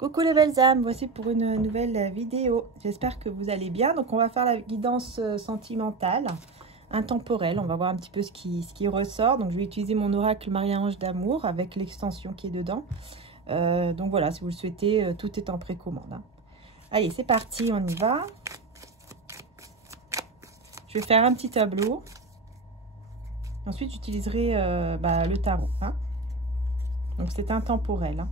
Coucou les belles âmes, voici pour une nouvelle vidéo. J'espère que vous allez bien. Donc on va faire la guidance sentimentale, intemporelle. On va voir un petit peu ce qui ressort. Donc je vais utiliser mon oracle Marie-Ange d'amour avec l'extension qui est dedans. Donc voilà, si vous le souhaitez, tout est en précommande. Hein. Allez, c'est parti, on y va. Je vais faire un petit tableau. Ensuite, j'utiliserai le tarot. Hein. Donc c'est intemporel. Hein.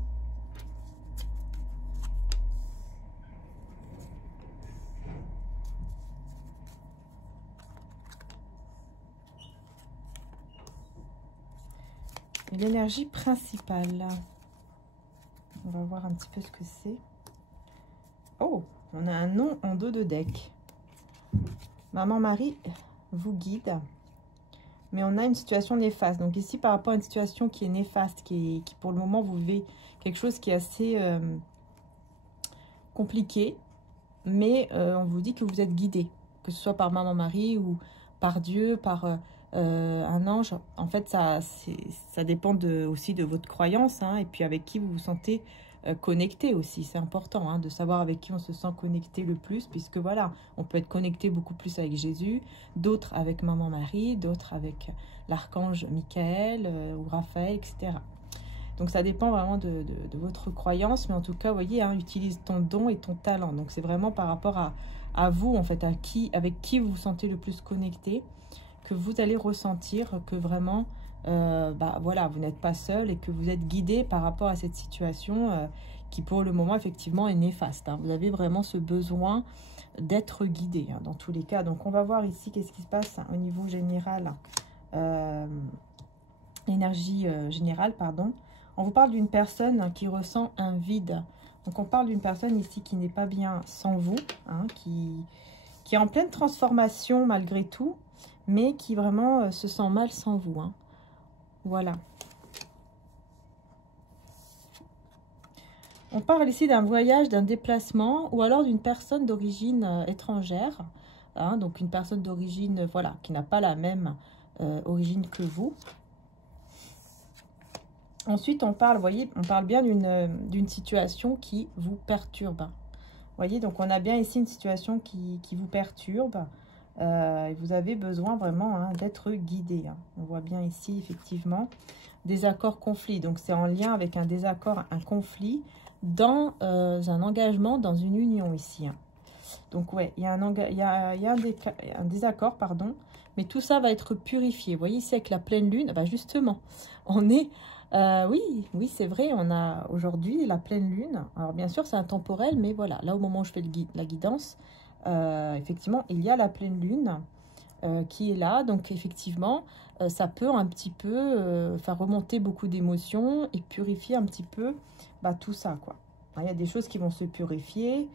L'énergie principale. On va voir un petit peu ce que c'est. Oh, on a un nom en dos de deck. Maman Marie vous guide. Mais on a une situation néfaste. Donc ici, par rapport à une situation qui est néfaste, qui pour le moment, vous vivez quelque chose qui est assez compliqué. Mais on vous dit que vous êtes guidé. Que ce soit par Maman Marie ou par Dieu, par... un ange. En fait, ça dépend aussi de votre croyance, hein, et puis avec qui vous vous sentez connecté aussi. C'est important hein, de savoir avec qui on se sent connecté le plus, puisque voilà, on peut être connecté beaucoup plus avec Jésus, d'autres avec Maman Marie, d'autres avec l'archange Michael ou Raphaël, etc. Donc ça dépend vraiment de votre croyance, mais en tout cas, vous voyez, hein, utilise ton don et ton talent. Donc c'est vraiment par rapport à vous, en fait, avec qui vous vous sentez le plus connecté, que vous allez ressentir que vraiment, voilà, vous n'êtes pas seul et que vous êtes guidé par rapport à cette situation qui, pour le moment, effectivement, est néfaste. Hein. Vous avez vraiment ce besoin d'être guidé, hein, dans tous les cas. Donc, on va voir ici qu'est-ce qui se passe au niveau général, énergie générale, pardon. On vous parle d'une personne qui ressent un vide. Donc, on parle d'une personne ici qui n'est pas bien sans vous, hein, qui est en pleine transformation malgré tout, mais qui vraiment se sent mal sans vous. Hein. Voilà. On parle ici d'un voyage, d'un déplacement, ou alors d'une personne d'origine étrangère. Hein, donc une personne d'origine, voilà, qui n'a pas la même origine que vous. Ensuite, on parle, vous voyez, on parle bien d'une situation qui vous perturbe. Vous voyez, donc on a bien ici une situation qui vous perturbe. Vous avez besoin vraiment hein, d'être guidé. Hein. On voit bien ici, effectivement, désaccord, conflit. Donc, c'est en lien avec un désaccord, un conflit dans un engagement, dans une union ici. Hein. Donc, ouais, il y a un désaccord, pardon. Mais tout ça va être purifié. Vous voyez ici, avec la pleine lune, bah justement, on est... oui, c'est vrai, on a aujourd'hui la pleine lune. Alors, bien sûr, c'est intemporel, mais voilà, là, au moment où je fais la guidance... effectivement, il y a la pleine lune qui est là. Donc, effectivement, ça peut un petit peu faire remonter beaucoup d'émotions et purifier un petit peu tout ça, quoi. Il y a des choses qui vont se purifier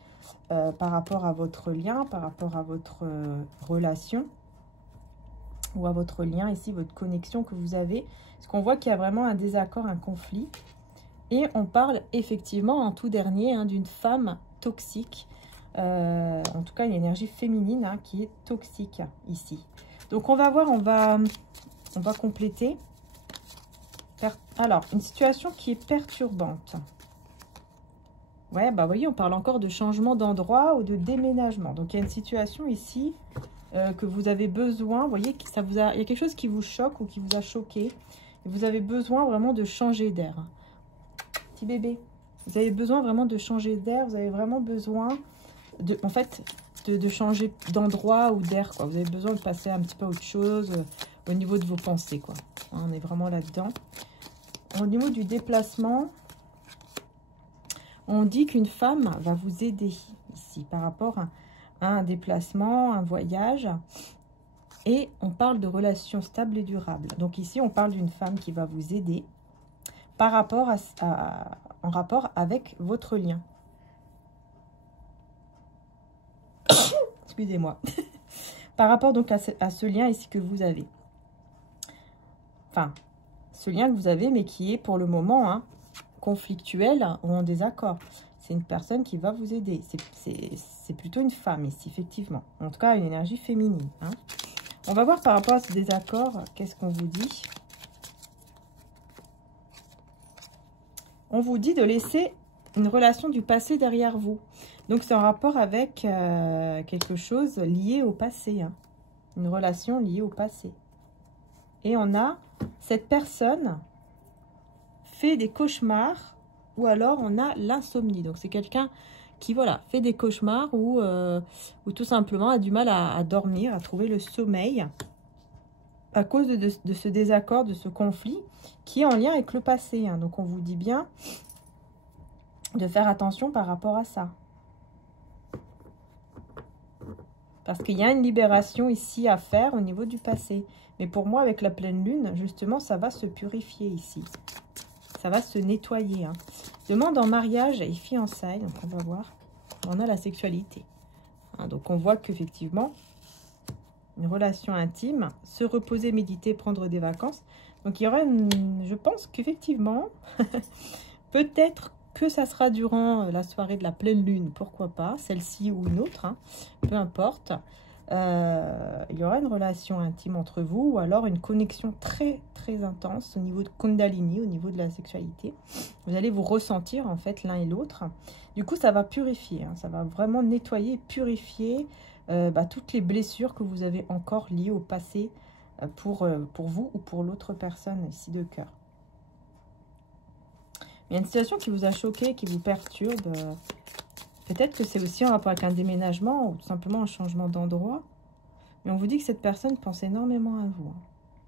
par rapport à votre lien, par rapport à votre relation ou à votre lien ici, votre connexion que vous avez. Parce qu'on voit qu'il y a vraiment un désaccord, un conflit. Et on parle effectivement, en tout dernier, hein, d'une femme toxique. En tout cas une énergie féminine hein, qui est toxique ici. Donc on va voir, on va compléter. Alors, une situation qui est perturbante. Ouais, bah vous voyez, on parle encore de changement d'endroit ou de déménagement. Donc il y a une situation ici que vous avez besoin, vous voyez, il y a quelque chose qui vous choque ou qui vous a choqué. Et vous avez besoin vraiment de changer d'air. Petit bébé, vous avez besoin vraiment de changer d'air, vous avez vraiment besoin... en fait, de changer d'endroit ou d'air, quoi. Vous avez besoin de passer un petit peu à autre chose au niveau de vos pensées, quoi. On est vraiment là-dedans. Au niveau du déplacement, on dit qu'une femme va vous aider ici par rapport à un déplacement, un voyage. Et on parle de relations stables et durables. Donc ici, on parle d'une femme qui va vous aider par rapport en rapport avec votre lien. Excusez-moi. Par rapport donc à ce lien ici que vous avez. Enfin, ce lien que vous avez, mais qui est pour le moment hein, conflictuel ou en désaccord. C'est une personne qui va vous aider. C'est plutôt une femme ici, effectivement. En tout cas, une énergie féminine. Hein. On va voir par rapport à ce désaccord, qu'est-ce qu'on vous dit. On vous dit de laisser une relation du passé derrière vous. Donc, c'est en rapport avec quelque chose lié au passé. Hein. Une relation liée au passé. Et on a cette personne fait des cauchemars ou alors on a l'insomnie. Donc, c'est quelqu'un qui, voilà, fait des cauchemars ou tout simplement a du mal à dormir, à trouver le sommeil à cause de ce désaccord, de ce conflit qui est en lien avec le passé. Hein. Donc, on vous dit bien de faire attention par rapport à ça. Parce qu'il y a une libération ici à faire au niveau du passé. Mais pour moi, avec la pleine lune, justement, ça va se purifier ici. Ça va se nettoyer. Hein. Demande en mariage et fiançailles. Donc, on va voir. On a la sexualité. Hein, donc, on voit qu'effectivement, une relation intime, se reposer, méditer, prendre des vacances. Donc, il y aura je pense qu'effectivement, peut-être que ça sera durant la soirée de la pleine lune, pourquoi pas, celle-ci ou une autre, hein, peu importe. Il y aura une relation intime entre vous ou alors une connexion très très intense au niveau de Kundalini, au niveau de la sexualité. Vous allez vous ressentir en fait l'un et l'autre. Du coup, ça va purifier, hein, ça va vraiment nettoyer, purifier toutes les blessures que vous avez encore liées au passé pour vous ou pour l'autre personne ici de cœur. Il y a une situation qui vous a choqué, qui vous perturbe. Peut-être que c'est aussi en rapport avec un déménagement ou tout simplement un changement d'endroit. Mais on vous dit que cette personne pense énormément à vous.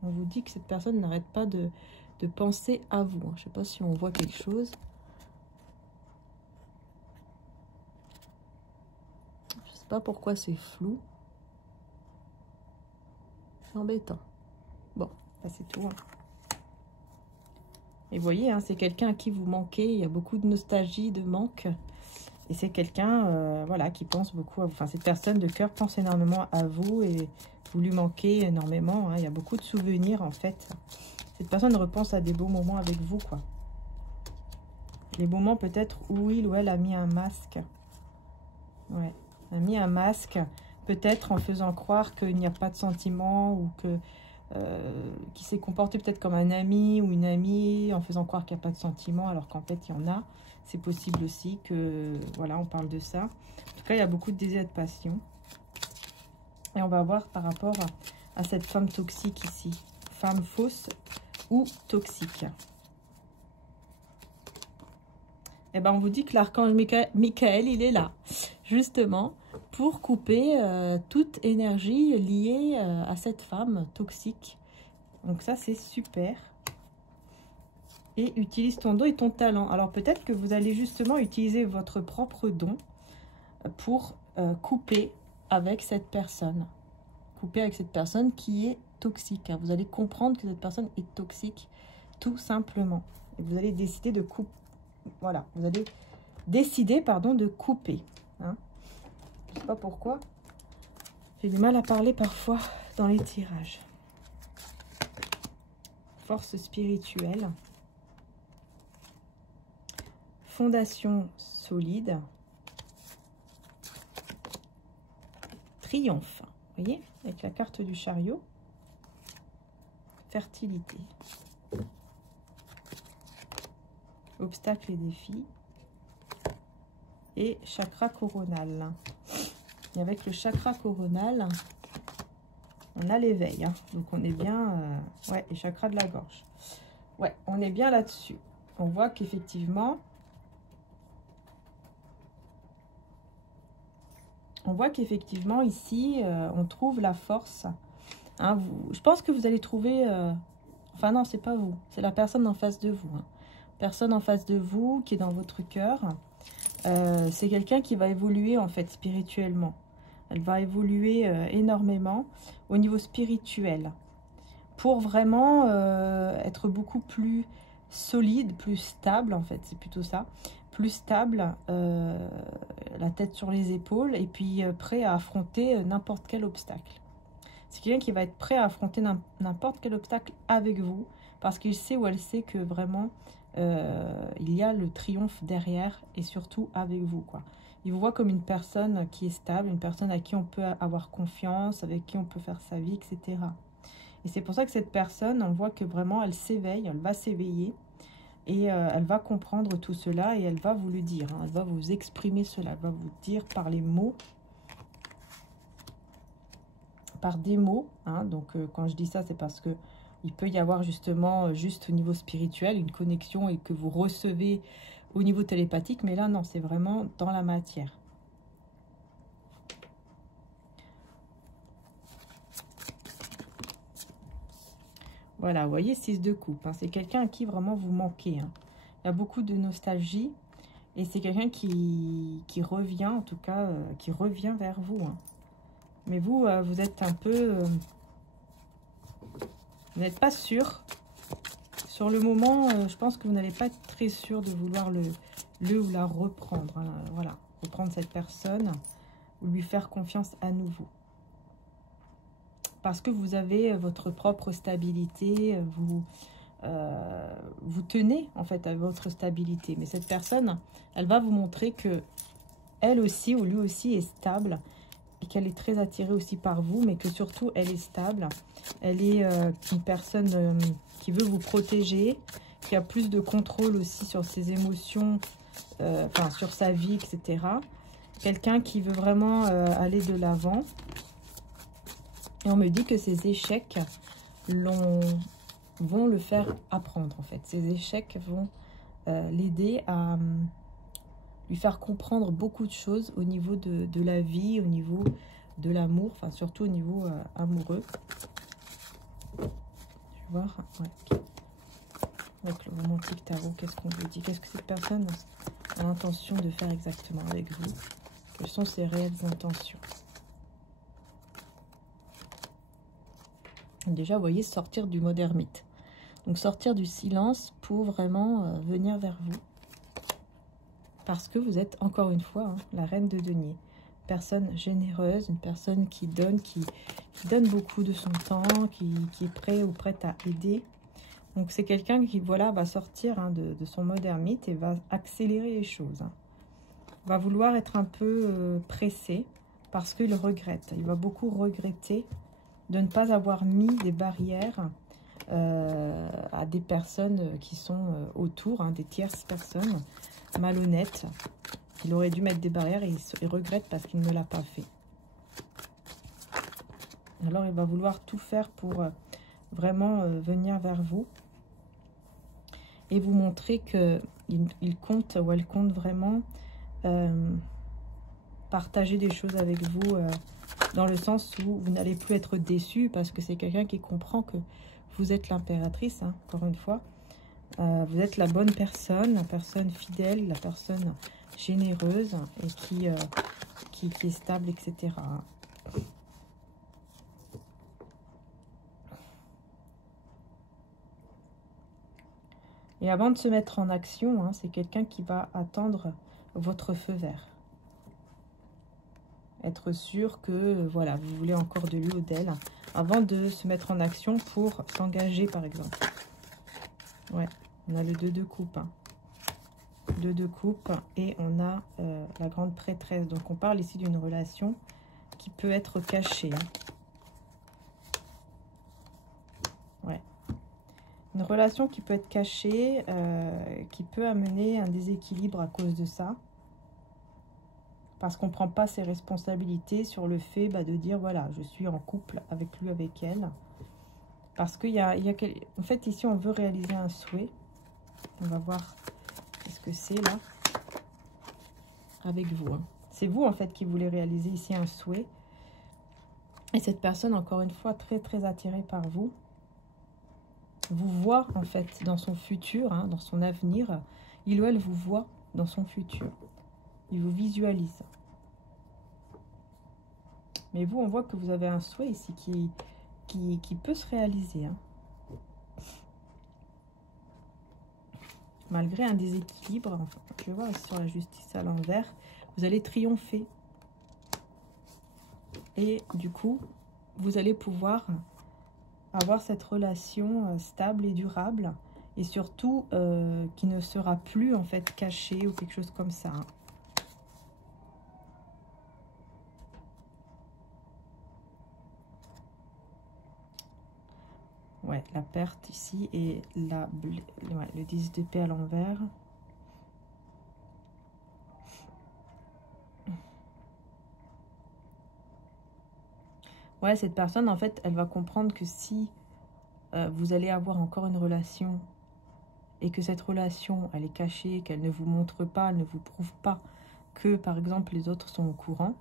On vous dit que cette personne n'arrête pas de penser à vous. Je ne sais pas si on voit quelque chose. Je ne sais pas pourquoi c'est flou. C'est embêtant. Bon, c'est tout. Hein. Et vous voyez, hein, c'est quelqu'un à qui vous manquez. Il y a beaucoup de nostalgie, de manque. Et c'est quelqu'un voilà, qui pense beaucoup à vous. Enfin, cette personne de cœur pense énormément à vous et vous lui manquez énormément. Hein. Il y a beaucoup de souvenirs, en fait. Cette personne repense à des beaux moments avec vous, quoi. Les moments peut-être où il ou elle a mis un masque. Ouais, a mis un masque. Peut-être en faisant croire qu'il n'y a pas de sentiments ou que... qui s'est comporté peut-être comme un ami ou une amie en faisant croire qu'il n'y a pas de sentiments alors qu'en fait il y en a. C'est possible aussi que, voilà, on parle de ça. En tout cas, il y a beaucoup de désir de passion. Et on va voir par rapport à cette femme toxique ici. Femme fausse ou toxique. Eh bien, on vous dit que l'archange Michael, il est là, justement, pour couper toute énergie liée à cette femme toxique. Donc ça, c'est super. Et utilise ton don et ton talent. Alors peut-être que vous allez justement utiliser votre propre don pour couper avec cette personne. Couper avec cette personne qui est toxique. Vous allez comprendre que cette personne est toxique tout simplement. Et vous allez décider de couper. Voilà, vous allez décider, pardon, de couper. Hein. Je ne sais pas pourquoi. J'ai du mal à parler parfois dans les tirages. Force spirituelle. Fondation solide. Triomphe. Vous voyez, avec la carte du chariot. Fertilité. Obstacles et défis. Et chakra coronal. Et avec le chakra coronal, on a l'éveil. Hein. Donc on est bien... ouais, et chakra de la gorge. Ouais, on est bien là-dessus. On voit qu'effectivement... On voit qu'effectivement, ici, on trouve la force. Hein, je pense que vous allez trouver... enfin non, c'est pas vous. C'est la personne en face de vous. Hein. Personne en face de vous qui est dans votre cœur. C'est quelqu'un qui va évoluer, en fait, spirituellement. Elle va évoluer énormément au niveau spirituel. Pour vraiment être beaucoup plus solide, plus stable, en fait. C'est plutôt ça. Plus stable, la tête sur les épaules et puis prêt à affronter n'importe quel obstacle. C'est quelqu'un qui va être prêt à affronter n'importe quel obstacle avec vous parce qu'il sait ou elle sait que vraiment il y a le triomphe derrière et surtout avec vous, quoi. Il vous voit comme une personne qui est stable, une personne à qui on peut avoir confiance, avec qui on peut faire sa vie, etc. Et c'est pour ça que cette personne, on voit que vraiment elle s'éveille, elle va s'éveiller. Et elle va comprendre tout cela et elle va vous le dire. Hein, elle va vous exprimer cela. Elle va vous dire par les mots. Par des mots. Hein, donc, quand je dis ça, c'est parce que il peut y avoir justement, juste au niveau spirituel, une connexion et que vous recevez au niveau télépathique. Mais là, non, c'est vraiment dans la matière. Voilà, vous voyez, 6 de coupe. Hein, c'est quelqu'un à qui vraiment vous manquez. Hein. Il y a beaucoup de nostalgie. Et c'est quelqu'un qui revient, en tout cas, qui revient vers vous. Hein. Mais vous, vous êtes un peu... vous n'êtes pas sûr. Sur le moment, je pense que vous n'allez pas être très sûr de vouloir le ou la reprendre. Hein. Voilà, reprendre cette personne ou lui faire confiance à nouveau. Parce que vous avez votre propre stabilité, vous tenez en fait à votre stabilité. Mais cette personne, elle va vous montrer que elle aussi ou lui aussi est stable et qu'elle est très attirée aussi par vous, mais que surtout elle est stable. Elle est une personne qui veut vous protéger, qui a plus de contrôle aussi sur ses émotions, enfin sur sa vie, etc. Quelqu'un qui veut vraiment aller de l'avant. Et on me dit que ces échecs vont le faire apprendre, en fait. Ces échecs vont l'aider à lui faire comprendre beaucoup de choses au niveau de la vie, au niveau de l'amour, enfin surtout au niveau amoureux. Je vais voir. Ouais. Avec le romantique tarot, qu'est-ce qu'on vous dit? Qu'est-ce que cette personne a l'intention de faire exactement avec vous? Quelles sont ses réelles intentions? Déjà, vous voyez, sortir du mode ermite. Donc, sortir du silence pour vraiment venir vers vous. Parce que vous êtes, encore une fois, hein, la reine de denier. Personne généreuse, une personne qui donne, qui donne beaucoup de son temps, qui est prêt ou prête à aider. Donc, c'est quelqu'un qui, voilà, va sortir hein, de son mode ermite et va accélérer les choses. Hein. Va vouloir être un peu pressé parce qu'il regrette. Il va beaucoup regretter de ne pas avoir mis des barrières à des personnes qui sont autour, hein, des tierces personnes malhonnêtes. Il aurait dû mettre des barrières et il regrette parce qu'il ne l'a pas fait. Alors il va vouloir tout faire pour vraiment venir vers vous et vous montrer qu'il compte ou elle compte vraiment partager des choses avec vous dans le sens où vous n'allez plus être déçu parce que c'est quelqu'un qui comprend que vous êtes l'impératrice, hein, encore une fois. Vous êtes la bonne personne, la personne fidèle, la personne généreuse et qui est stable, etc. Et avant de se mettre en action, hein, c'est quelqu'un qui va attendre votre feu vert. Être sûr que voilà, vous voulez encore de lui ou d'elle avant de se mettre en action pour s'engager, par exemple. Ouais, on a le 2 de coupe. Hein. 2 de coupe et on a la grande prêtresse. Donc, on parle ici d'une relation qui peut être cachée. Hein. Ouais. Une relation qui peut être cachée, qui peut amener un déséquilibre à cause de ça. Parce qu'on ne prend pas ses responsabilités sur le fait de dire, voilà, je suis en couple avec lui, avec elle. Parce qu'il en fait, ici, on veut réaliser un souhait. On va voir qu'est-ce que c'est, là, avec vous. Hein. C'est vous, en fait, qui voulez réaliser ici un souhait. Et cette personne, encore une fois, très, très attirée par vous, vous voit, en fait, dans son futur, hein, dans son avenir. Il ou elle vous voit dans son futur. Il vous visualise. Mais vous, on voit que vous avez un souhait ici qui peut se réaliser. Hein. Malgré un déséquilibre, enfin, je vais voir ici sur la justice à l'envers, vous allez triompher. Et du coup, vous allez pouvoir avoir cette relation stable et durable. Et surtout, qui ne sera plus en fait cachée ou quelque chose comme ça. Hein. ouais, la perte ici et ouais, le 10 d'épée à l'envers. Ouais, cette personne, en fait, elle va comprendre que si vous allez avoir encore une relation et que cette relation, elle est cachée, qu'elle ne vous montre pas, elle ne vous prouve pas que, par exemple, les autres sont au courant,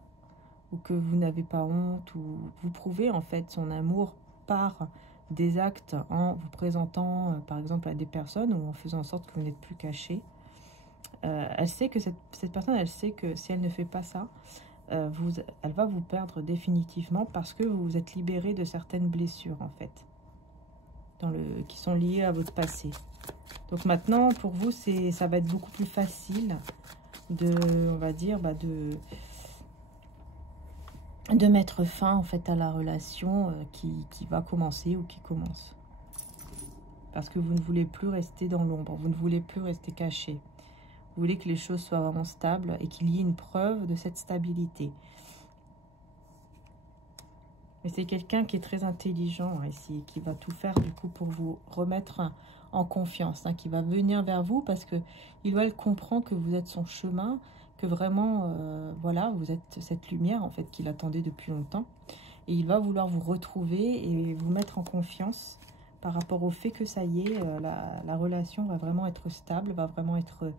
ou que vous n'avez pas honte, ou vous prouvez, en fait, son amour par des actes en vous présentant, par exemple, à des personnes, ou en faisant en sorte que vous n'êtes plus caché. Elle sait que cette personne, elle sait que si elle ne fait pas ça, elle va vous perdre définitivement parce que vous vous êtes libéré de certaines blessures, en fait, qui sont liées à votre passé. Donc maintenant, pour vous, ça va être beaucoup plus facile on va dire, de mettre fin, en fait, à la relation qui va commencer ou qui commence. Parce que vous ne voulez plus rester dans l'ombre, vous ne voulez plus rester caché. Vous voulez que les choses soient vraiment stables et qu'il y ait une preuve de cette stabilité. Mais c'est quelqu'un qui est très intelligent ici, qui va tout faire du coup pour vous remettre en confiance, qui va venir vers vous parce que il ou elle comprend que vous êtes son chemin, que vraiment, voilà, vous êtes cette lumière en fait qu'il attendait depuis longtemps. Et il va vouloir vous retrouver et vous mettre en confiance par rapport au fait que ça y est, la relation va vraiment être stable, va vraiment être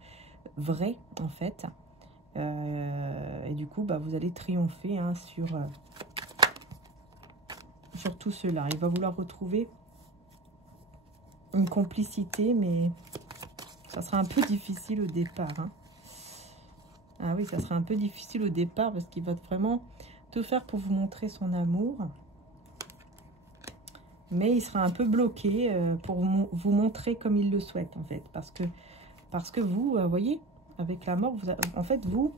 vraie en fait. Et du coup, vous allez triompher sur tout cela. Il va vouloir retrouver une complicité, mais ça sera un peu difficile au départ. Ah oui, ça sera un peu difficile au départ parce qu'il va vraiment tout faire pour vous montrer son amour. Mais il sera un peu bloqué pour vous montrer comme il le souhaite, en fait. Parce que vous, voyez, avec la mort, en fait, vous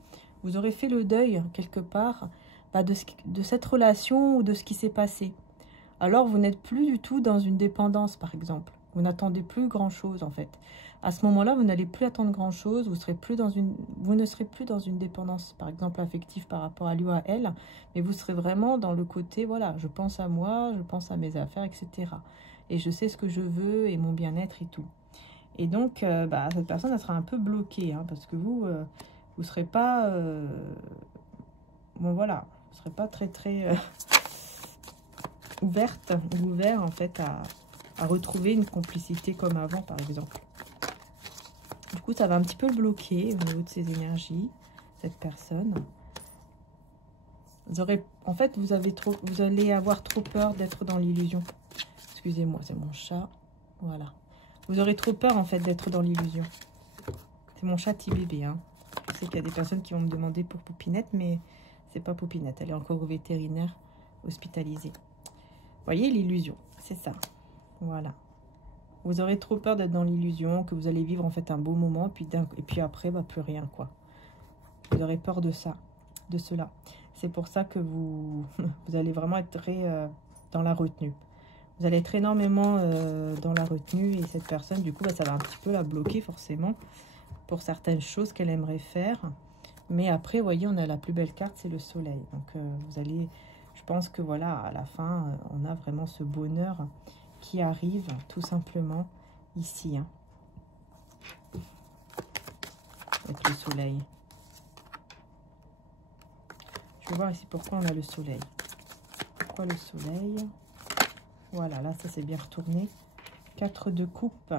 aurez fait le deuil, quelque part, de cette relation ou de ce qui s'est passé. Alors, vous n'êtes plus du tout dans une dépendance, par exemple. Vous n'attendez plus grand-chose, en fait. À ce moment-là, vous n'allez plus attendre grand-chose. Vous ne serez plus dans une dépendance, par exemple, affective par rapport à lui ou à elle. Mais vous serez vraiment dans le côté, voilà, je pense à moi, je pense à mes affaires, etc. Et je sais ce que je veux et mon bien-être et tout. Et donc, cette personne, elle sera un peu bloquée, parce que vous ne serez pas... bon, voilà, vous ne serez pas très, très... ouverte ou ouvert en fait à retrouver une complicité comme avant, par exemple. Du coup, ça va un petit peu le bloquer au niveau de ses énergies, cette personne. Vous allez avoir trop peur d'être dans l'illusion. Excusez-moi, c'est mon chat. Voilà. Vous aurez trop peur en fait d'être dans l'illusion. C'est mon chat petit bébé. Je sais qu'il y a des personnes qui vont me demander pour Poupinette, mais c'est pas Poupinette. Elle est encore au vétérinaire, hospitalisée. Vous voyez l'illusion, c'est ça. Voilà. Vous aurez trop peur d'être dans l'illusion, que vous allez vivre en fait un beau moment, et puis après, plus rien, quoi. Vous aurez peur de ça, de cela. C'est pour ça que vous allez vraiment être très dans la retenue. Vous allez être énormément dans la retenue, et cette personne, du coup, ça va un petit peu la bloquer, forcément, pour certaines choses qu'elle aimerait faire. Mais après, vous voyez, on a la plus belle carte, c'est le soleil. Donc, vous allez... Je pense que voilà, à la fin, on a vraiment ce bonheur qui arrive tout simplement ici. Avec le soleil. Je vais voir ici pourquoi on a le soleil. Pourquoi le soleil? Voilà, là, ça s'est bien retourné. 4 de coupe.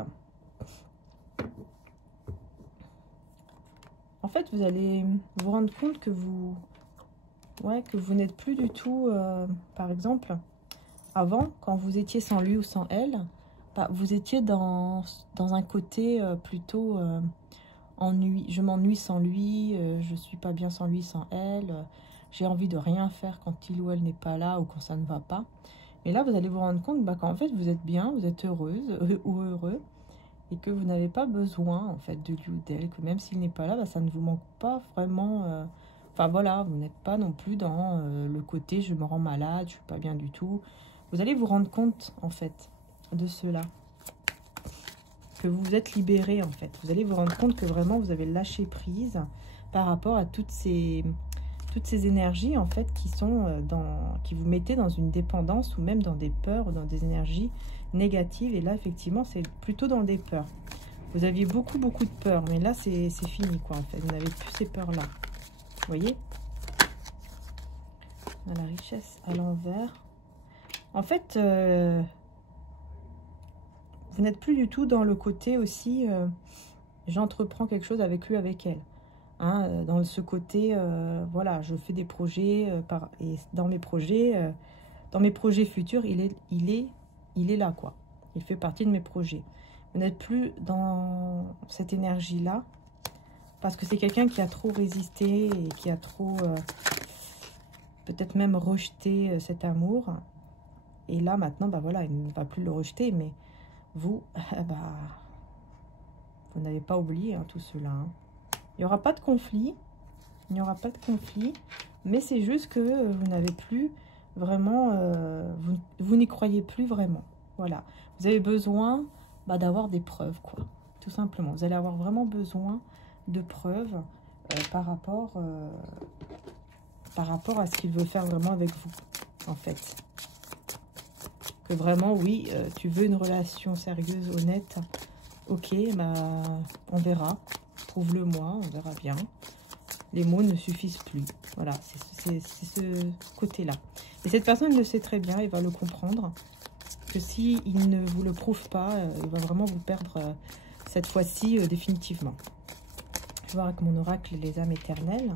En fait, vous allez vous rendre compte que vous n'êtes plus du tout, par exemple, avant, quand vous étiez sans lui ou sans elle, vous étiez dans un côté plutôt ennui. Je m'ennuie sans lui, je suis pas bien sans lui, sans elle, j'ai envie de rien faire quand il ou elle n'est pas là ou quand ça ne va pas. Et là, vous allez vous rendre compte qu'en fait, vous êtes bien, vous êtes heureuse ou heureux, et que vous n'avez pas besoin, en fait, de lui ou d'elle, que même s'il n'est pas là, ça ne vous manque pas vraiment... Enfin voilà, vous n'êtes pas non plus dans le côté je me rends malade, je suis pas bien du tout. Vous allez vous rendre compte en fait de cela. Que vous vous êtes libéré en fait. Vous allez vous rendre compte que vraiment vous avez lâché prise par rapport à toutes ces énergies en fait qui vous mettaient dans une dépendance ou même dans des peurs ou dans des énergies négatives. Et là, effectivement, c'est plutôt dans des peurs. Vous aviez beaucoup de peurs, mais là, c'est fini, quoi, en fait. Vous n'avez plus ces peurs-là. Vous voyez? La richesse à l'envers. En fait, vous n'êtes plus du tout dans le côté aussi, j'entreprends quelque chose avec lui, avec elle. Hein, dans ce côté, voilà, je fais des projets, et dans mes projets futurs, il est là, quoi. Il fait partie de mes projets. Vous n'êtes plus dans cette énergie-là, parce que c'est quelqu'un qui a trop résisté et qui a trop, peut-être même rejeté cet amour. Et là, maintenant, bah voilà, il ne va plus le rejeter, mais vous, vous n'avez pas oublié, hein, tout cela. Hein. Il n'y aura pas de conflit, il n'y aura pas de conflit, mais c'est juste que vous n'avez plus vraiment, vous n'y croyez plus vraiment. Voilà, vous avez besoin d'avoir des preuves, quoi, tout simplement. Vous allez avoir vraiment besoin de preuves par rapport à ce qu'il veut faire vraiment avec vous, en fait. Que vraiment, oui, tu veux une relation sérieuse, honnête, ok, bah, on verra. Prouve-le-moi, on verra bien. Les mots ne suffisent plus. Voilà, c'est ce côté-là. Et cette personne le sait très bien, il va le comprendre. Que s'il ne vous le prouve pas, il va vraiment vous perdre cette fois-ci définitivement. Je vais voir avec mon oracle les âmes éternelles.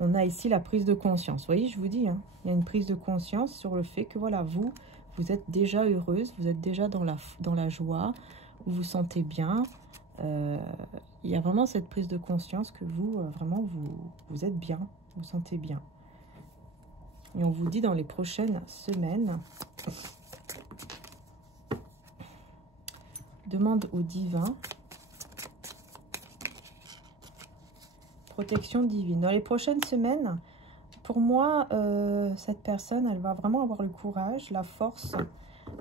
On a ici la prise de conscience. Vous voyez, je vous dis, hein, il y a une prise de conscience sur le fait que voilà, vous êtes déjà heureuse, vous êtes déjà dans la joie, vous vous sentez bien. Il y a vraiment cette prise de conscience que vous, vraiment, vous êtes bien, vous vous sentez bien. Et on vous dit dans les prochaines semaines, demande au divin, protection divine. Dans les prochaines semaines, pour moi, cette personne, elle va vraiment avoir le courage, la force,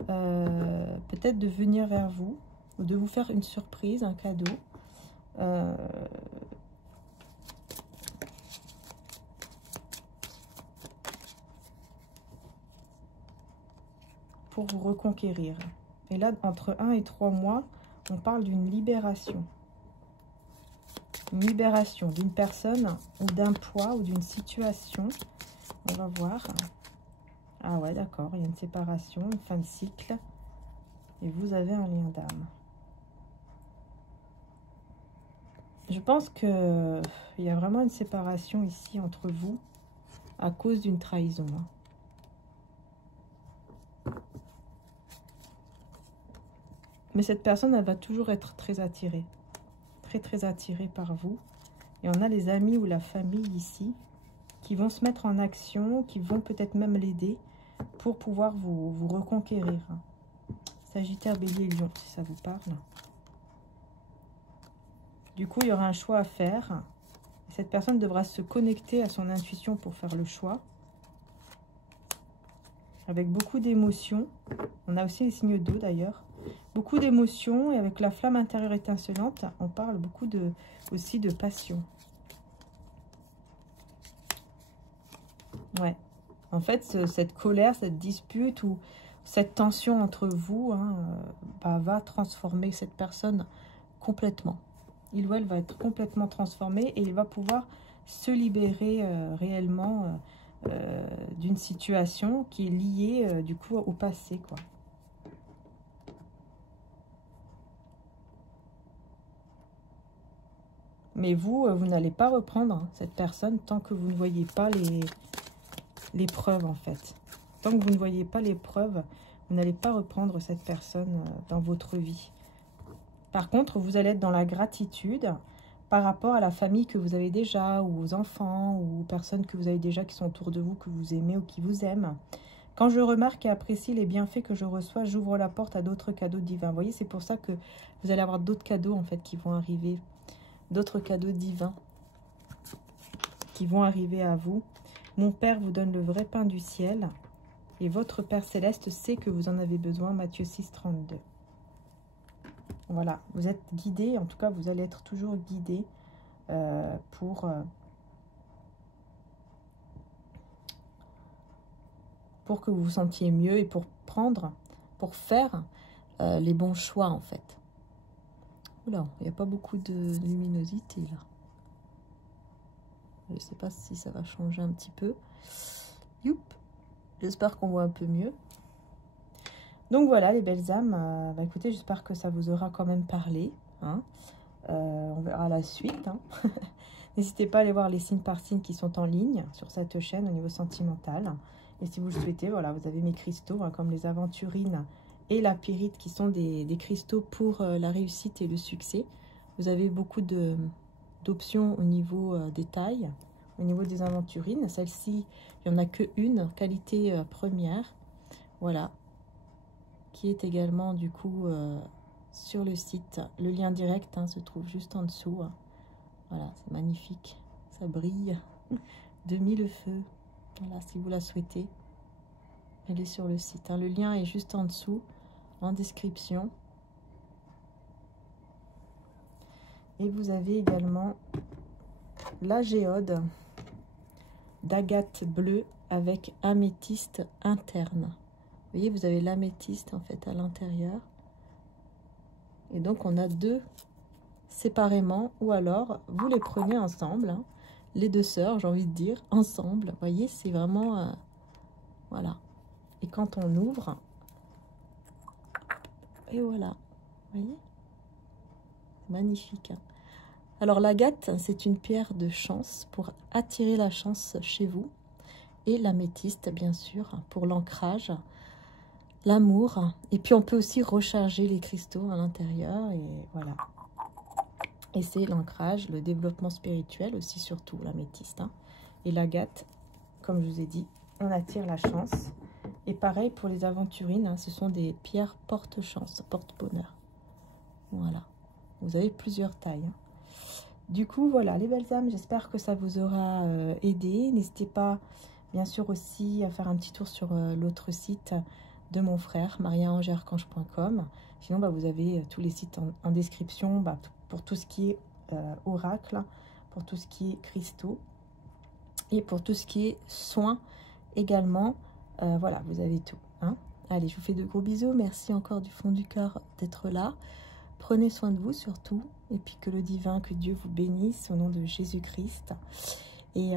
peut-être de venir vers vous, ou de vous faire une surprise, un cadeau. Pour vous reconquérir. Et là, entre 1 et 3 mois, on parle d'une libération. Une libération d'une personne ou d'un poids ou d'une situation. On va voir. Ah ouais, d'accord, il y a une séparation, une fin de cycle. Et vous avez un lien d'âme. Je pense qu'il y a vraiment une séparation ici entre vous à cause d'une trahison. Mais cette personne, elle va toujours être très attirée. Très attirée par vous. Et on a les amis ou la famille ici qui vont se mettre en action, qui vont peut-être même l'aider pour pouvoir vous reconquérir. Sagittaire, Bélier, Lion, si ça vous parle. Du coup, il y aura un choix à faire. Cette personne devra se connecter à son intuition pour faire le choix. Avec beaucoup d'émotions. On a aussi les signes d'eau d'ailleurs. Beaucoup d'émotions et avec la flamme intérieure étincelante, on parle beaucoup aussi de passion. Ouais. En fait, cette colère, cette dispute ou cette tension entre vous va transformer cette personne complètement. Il ou elle va être complètement transformé et il va pouvoir se libérer réellement d'une situation qui est liée du coup au passé, quoi. Mais vous n'allez pas reprendre cette personne tant que vous ne voyez pas les preuves, en fait. Tant que vous ne voyez pas les preuves, vous n'allez pas reprendre cette personne dans votre vie. Par contre, vous allez être dans la gratitude par rapport à la famille que vous avez déjà, ou aux enfants, ou aux personnes que vous avez déjà qui sont autour de vous, que vous aimez ou qui vous aiment. Quand je remarque et apprécie les bienfaits que je reçois, j'ouvre la porte à d'autres cadeaux divins. Vous voyez, c'est pour ça que vous allez avoir d'autres cadeaux, en fait, qui vont arriver. D'autres cadeaux divins qui vont arriver à vous. Mon Père vous donne le vrai pain du ciel et votre Père Céleste sait que vous en avez besoin. Matthieu 6, 32. Voilà, vous êtes guidé, en tout cas vous allez être toujours guidé pour que vous vous sentiez mieux et pour pour faire les bons choix, en fait. Oula, il n'y a pas beaucoup de luminosité, là. Je ne sais pas si ça va changer un petit peu. Youp. J'espère qu'on voit un peu mieux. Donc voilà, les belles âmes. Bah, écoutez, j'espère que ça vous aura quand même parlé. Hein. On verra la suite. Hein. N'hésitez pas à aller voir les signes par signes qui sont en ligne sur cette chaîne au niveau sentimental. Et si vous le souhaitez, voilà, vous avez mes cristaux, hein, comme les aventurines et la pyrite, qui sont des cristaux pour la réussite et le succès. Vous avez beaucoup d'options au niveau des tailles, au niveau des aventurines. Celle-ci, il n'y en a qu'une, qualité première. Voilà. Qui est également, du coup, sur le site. Le lien direct hein, se trouve juste en dessous. Voilà, c'est magnifique. Ça brille de mille feux. Voilà, si vous la souhaitez, elle est sur le site. Hein. Le lien est juste en dessous, en description. Et vous avez également la Gèode d'agate bleue avec améthyste interne. Vous voyez, vous avez l'améthyste en fait à l'intérieur. Et donc on a deux séparément, ou alors vous les prenez ensemble, hein, les deux sœurs, j'ai envie de dire, ensemble. Vous voyez, c'est vraiment... voilà. Et quand on ouvre, et voilà, vous voyez, magnifique. Hein. Alors l'agate, c'est une pierre de chance pour attirer la chance chez vous. Et l'améthyste, bien sûr, pour l'ancrage, l'amour. Et puis on peut aussi recharger les cristaux à l'intérieur. Et voilà. Et c'est l'ancrage, le développement spirituel aussi, surtout l'améthyste. Hein. Et l'agate, comme je vous ai dit, on attire la chance. Et pareil pour les aventurines, hein, ce sont des pierres porte-chance, porte-bonheur. Voilà. Vous avez plusieurs tailles. Hein. Du coup, voilà, les belles âmes, j'espère que ça vous aura aidé. N'hésitez pas, bien sûr, aussi à faire un petit tour sur l'autre site de mon frère, mariaangearchange.com. Sinon, bah, vous avez tous les sites en description bah, pour tout ce qui est oracle, pour tout ce qui est cristaux et pour tout ce qui est soins également. Voilà, vous avez tout. Hein. Allez, je vous fais de gros bisous. Merci encore du fond du cœur d'être là. Prenez soin de vous surtout. Et puis que le divin, que Dieu vous bénisse au nom de Jésus-Christ. Et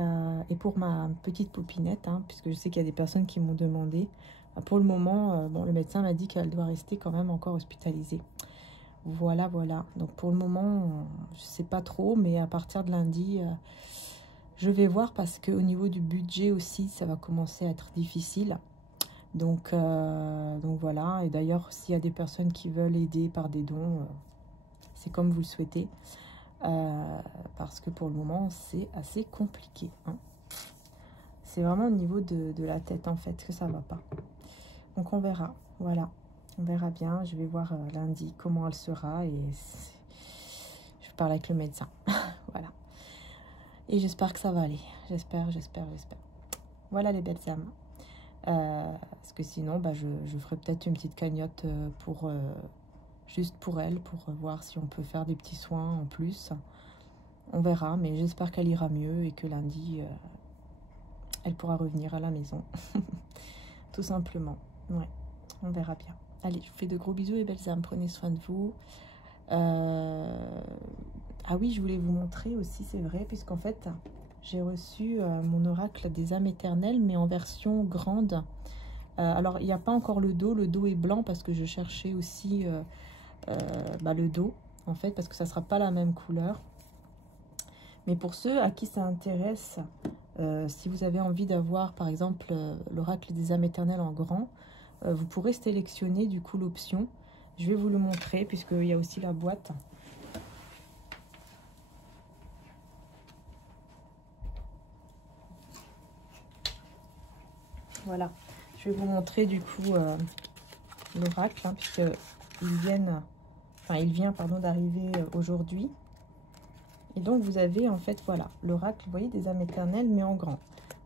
pour ma petite poupinette, hein, puisque je sais qu'il y a des personnes qui m'ont demandé, pour le moment, bon, le médecin m'a dit qu'elle doit rester quand même encore hospitalisée. Voilà, voilà. Donc pour le moment, je ne sais pas trop, mais à partir de lundi, je vais voir parce qu'au niveau du budget aussi, ça va commencer à être difficile. Donc voilà. Et d'ailleurs, s'il y a des personnes qui veulent aider par des dons, c'est comme vous le souhaitez. Parce que pour le moment, c'est assez compliqué. Hein. C'est vraiment au niveau de la tête, en fait, que ça ne va pas. Donc on verra. Voilà. On verra bien. Je vais voir lundi comment elle sera. Et je parle avec le médecin. Voilà. Et j'espère que ça va aller. J'espère. Voilà les belles âmes. Parce que sinon, bah, je ferai peut-être une petite cagnotte pour... juste pour elle, pour voir si on peut faire des petits soins en plus. On verra, mais j'espère qu'elle ira mieux et que lundi, elle pourra revenir à la maison. Tout simplement. Ouais, on verra bien. Allez, je vous fais de gros bisous les belles âmes. Prenez soin de vous. Ah oui, je voulais vous montrer aussi, c'est vrai, puisqu'en fait, j'ai reçu mon oracle des âmes éternelles, mais en version grande. Alors, il n'y a pas encore le dos est blanc parce que je cherchais aussi... bah, le dos en fait parce que ça sera pas la même couleur, mais pour ceux à qui ça intéresse, si vous avez envie d'avoir par exemple l'oracle des âmes éternelles en grand, vous pourrez sélectionner du coup l'option. Je vais vous le montrer puisqu'il y a aussi la boîte. Voilà, je vais vous montrer du coup l'oracle, hein, puisque il vient pardon d'arriver aujourd'hui. Et donc vous avez en fait voilà l'oracle, vous voyez, des âmes éternelles mais en grand.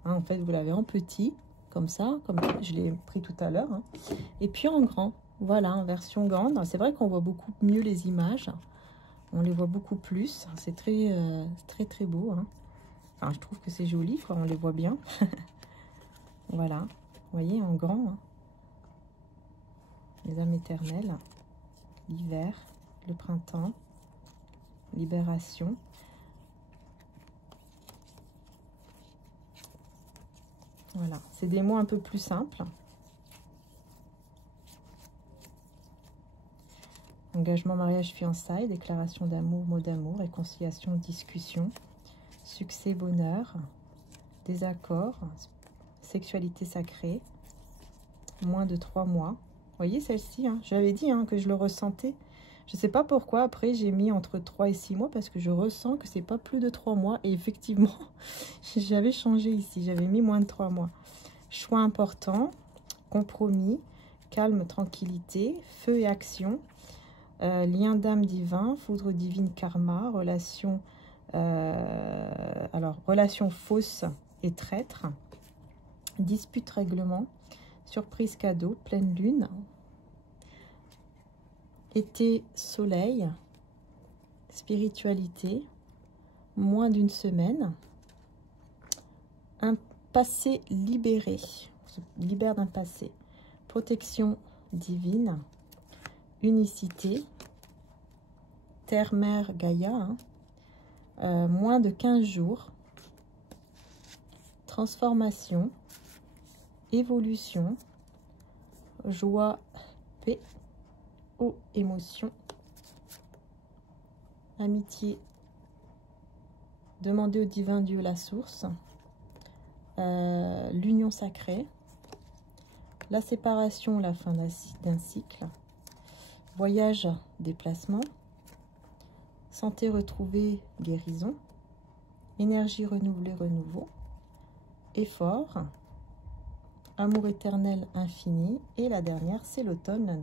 Hein, en fait vous l'avez en petit comme ça, comme je l'ai pris tout à l'heure, hein, et puis en grand. Voilà, en version grande. C'est vrai qu'on voit beaucoup mieux les images. On les voit beaucoup plus. C'est très beau. Hein. Enfin, je trouve que c'est joli, quoi. On les voit bien. Voilà. Vous voyez, en grand. Hein. les âmes éternelles, l'hiver, le printemps, libération. Voilà, c'est des mots un peu plus simples. Engagement, mariage, fiançailles, déclaration d'amour, mot d'amour, réconciliation, discussion, succès, bonheur, désaccord, sexualité sacrée, moins de 3 mois. Vous voyez celle-ci, hein, je l'avais dit hein, que je le ressentais. Je ne sais pas pourquoi, après j'ai mis entre 3 et 6 mois parce que je ressens que c'est pas plus de 3 mois. Et effectivement, j'avais changé ici, j'avais mis moins de 3 mois. Choix important, compromis, calme, tranquillité, feu et action. Lien d'âme divin, foudre divine, karma, relation, relation fausse et traître, dispute, règlement, surprise, cadeau, pleine lune, été, soleil, spiritualité, moins d'une semaine, un passé libéré, on se libère d'un passé, protection divine, unicité, terre, mer, Gaïa, hein, moins de 15 jours, transformation, évolution, joie, paix, eau, émotion, amitié, demander au divin Dieu la source, l'union sacrée, la séparation, la fin d'un cycle, voyage, déplacement, santé retrouvée, guérison, énergie renouvelée, renouveau, effort, amour éternel, infini, et la dernière, c'est l'automne,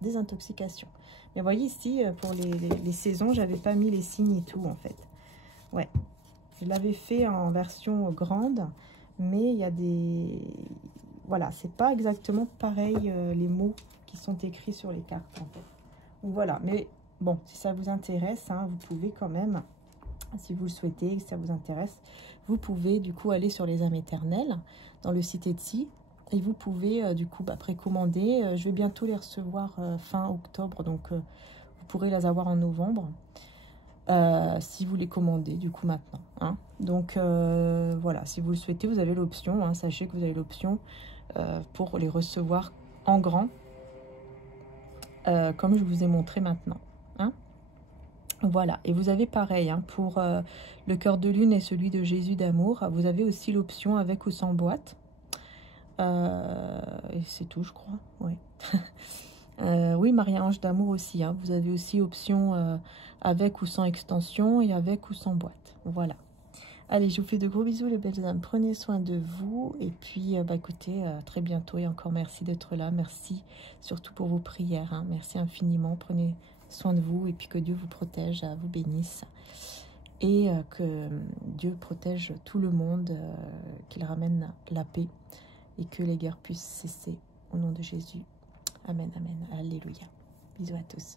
désintoxication. Mais vous voyez ici, pour les saisons, j'avais pas mis les signes et tout, en fait. Ouais, je l'avais fait en version grande, mais il y a des... Voilà, c'est pas exactement pareil, les mots qui sont écrits sur les cartes, en fait. Donc voilà, mais bon, si ça vous intéresse, hein, vous pouvez quand même, si vous le souhaitez, si ça vous intéresse, vous pouvez du coup aller sur les âmes éternelles, dans le site Etsy, et vous pouvez du coup précommander. Je vais bientôt les recevoir fin octobre, donc vous pourrez les avoir en novembre, si vous les commandez du coup maintenant. Hein. Donc voilà, si vous le souhaitez, vous avez l'option, hein, sachez que vous avez l'option pour les recevoir en grand, comme je vous ai montré maintenant. Hein. Voilà, et vous avez pareil, hein, pour le cœur de lune et celui de Jésus d'amour, vous avez aussi l'option avec ou sans boîte. Et c'est tout, je crois. Oui, oui, Marie-Ange d'amour aussi. Hein, vous avez aussi option avec ou sans extension et avec ou sans boîte. Voilà. Allez, je vous fais de gros bisous, les belles âmes. Prenez soin de vous. Et puis, écoutez, très bientôt. Et encore merci d'être là. Merci surtout pour vos prières. Hein. Merci infiniment. Prenez soin de vous. Et puis que Dieu vous protège, vous bénisse. Et que Dieu protège tout le monde. Qu'il ramène la paix. Et que les guerres puissent cesser. Au nom de Jésus. Amen, amen. Alléluia. Bisous à tous.